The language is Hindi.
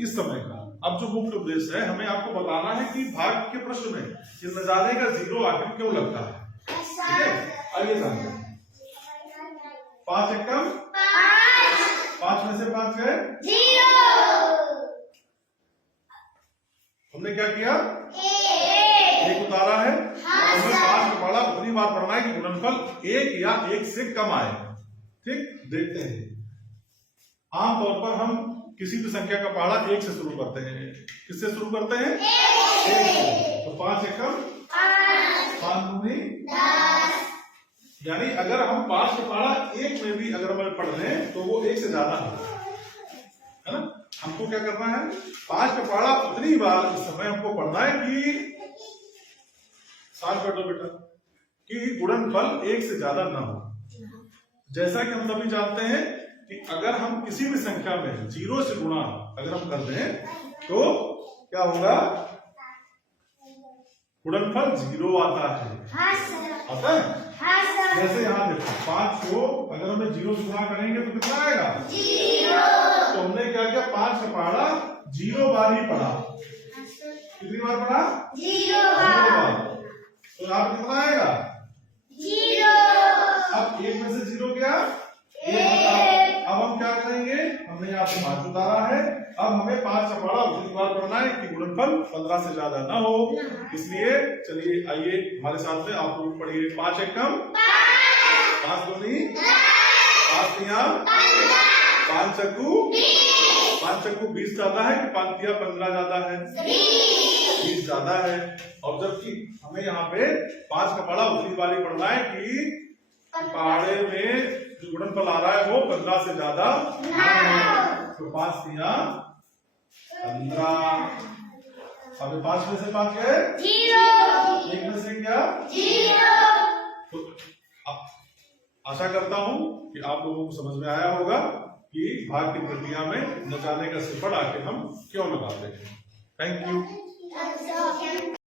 इस समय का। अब जो मुख्य उद्देश्य है, हमें आपको बताना है कि भाग के प्रश्न में ये नजारे का 0 आखिर क्यों लगता है। ठीक है, आइए जानते हैं। 5 एकम 5 में से 5 है 0। हमने क्या किया, एक उतारा है। हमें 5 का पहाड़ा उतनी बार पढ़ना है कि गुणनफल 1 या 1 से कम आए। ठीक, देखते हैं। आमतौर पर हम किसी भी संख्या का पहाड़ा 1 से शुरू करते हैं। किससे शुरू करते हैं? 1 से। तो 5 एकम 5 दूनी 10। यानी अगर हम 5 का पहाड़ा 1 में भी अगर हम पढ़ रहे हैं तो वो 1 से ज्यादा है ना। हमको क्या करना है, 5 का पहाड़ा उतनी बार इस समय हमको पढ़ना है कि साथ बैठो बेटा, कि गुणनफल 1 से ज्यादा ना हो। जैसा कि हम सभी जानते हैं कि अगर हम किसी भी संख्या में 0 से गुणा अगर हम कर दें तो क्या होगा, गुणनफल 0 आता है। आता है। जैसे यहाँ देखो, 5 को अगर हमें 0 से गुणा करेंगे तो कितना आएगा? 0। तो हमने क्या किया, 5 का पहाड़ा 0 बार ही पढ़ा। कितनी बार पढ़ा? 0 बार। तो यहाँ पर कितना आएगा? 0। अब 1 में से 0 क्या? 1। अब हम क्या करेंगे, हमने यहाँ से 5 उतारा है। अब हमें 5 का पहाड़ा उतनी बार पढ़ना है कि गुणनफल 15 से ज्यादा ना हो। इसलिए चलिए आइए हमारे साथ में आप लोग पढ़िए। 5 एकम 5 दूनी 5 तिया 5 चक्कू 5 चक्कू 20 ज्यादा है कि 5 तिया 15 ज्यादा है? 20 ज्यादा है। और जबकि हमें यहाँ पे 5 का पहाड़ा उतनी बार ही पढ़ना है कि पहाड़े में जो गुणनफल आ रहा है वो 15 से ज्यादा ना हो। तो 5 तिया 15। अब 5 में से 5 क्या है? 0। 1 में से क्या? 0। तो आशा करता हूं कि आप लोगों को समझ में आया होगा कि भाग की प्रक्रिया में न जाने का सिफर आके हम क्यों लगाते हैं। Thank you.